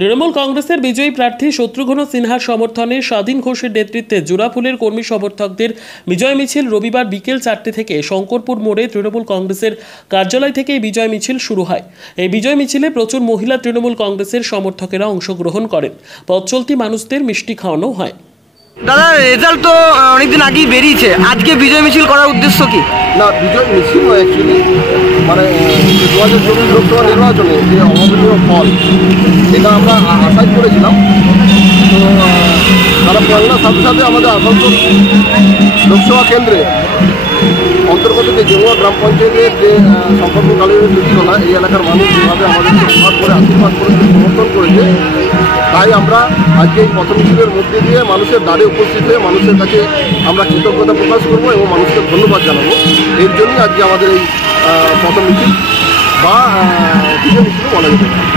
তৃণমূল কংগ্রেসের বিজয়ী প্রার্থী শত্রুঘ্ন সিনহার সমর্থনে স্বাধীন ঘোষের নেতৃত্বে জোড়াফুলের কর্মী সমর্থকদের বিজয় মিছিল রবিবার বিকেল 4টে থেকে শঙ্করপুর মোড়ে তৃণমূল কংগ্রেসের কার্যালয় থেকে এই বিজয় মিছিল শুরু হয়। এই বিজয় মিছিলে প্রচুর মহিলা তৃণমূল কংগ্রেসের সমর্থকেরা অংশগ্রহণ করেন। পথ চলতি মানুষদের মিষ্টি খাওয়ানো হয়। দাদা, রেজাল্ট তো অনেকদিন আগেই বেরিয়েছে, আজকে বিজয় মিছিল করার উদ্দেশ্য কি? না, বিজয় মিছিল নয়, অ্যাকচুয়ালি মানে 2024 লোকসভা নির্বাচনে যে অভাবনীয় ফল, এটা আমরা আশাই করেছিলাম। তো তারা পড়ানোর সাথে সাথে আমাদের আসানসোল লোকসভা কেন্দ্রে অন্তর্গত যে জেনুয়া গ্রাম পঞ্চায়েতের যে সম্পর্ককালীন দুর্ঘটনা, এই এলাকার মানুষ যেভাবে আমাদেরকে প্রভাব করে আশীর্বাদ করেছে, সমর্থন করেছে, তাই আমরা আজকে এই পথ মিছিলের মধ্যে দিয়ে মানুষের দ্বারে উপস্থিত হয়ে মানুষের কাছে আমরা কৃতজ্ঞতা প্রকাশ করবো এবং মানুষকে ধন্যবাদ জানাবো। এর জন্যই আজকে আমাদের এই পথ মিছিল বা বিজয় মিছিল বলা যেতে পারে।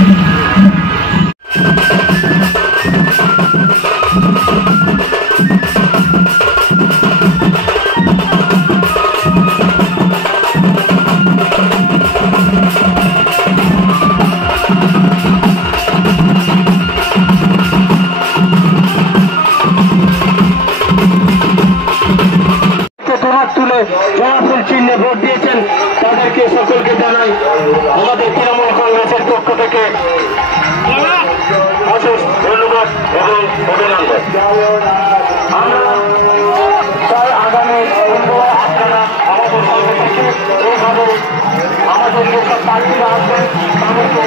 তুলে জোড়াফুল চিহ্নে ভোট দিয়েছেন তাদেরকে সকলকে জানাই আমাদের তৃণমূল কংগ্রেসের পক্ষ থেকে অশেষ ধন্যবাদ এবং অভিনন্দন। আমরা তার আগামী আপনারা আমাদের সঙ্গে থেকে এইভাবে আমাদের যেসব প্রার্থীরা আছেন তাদেরকে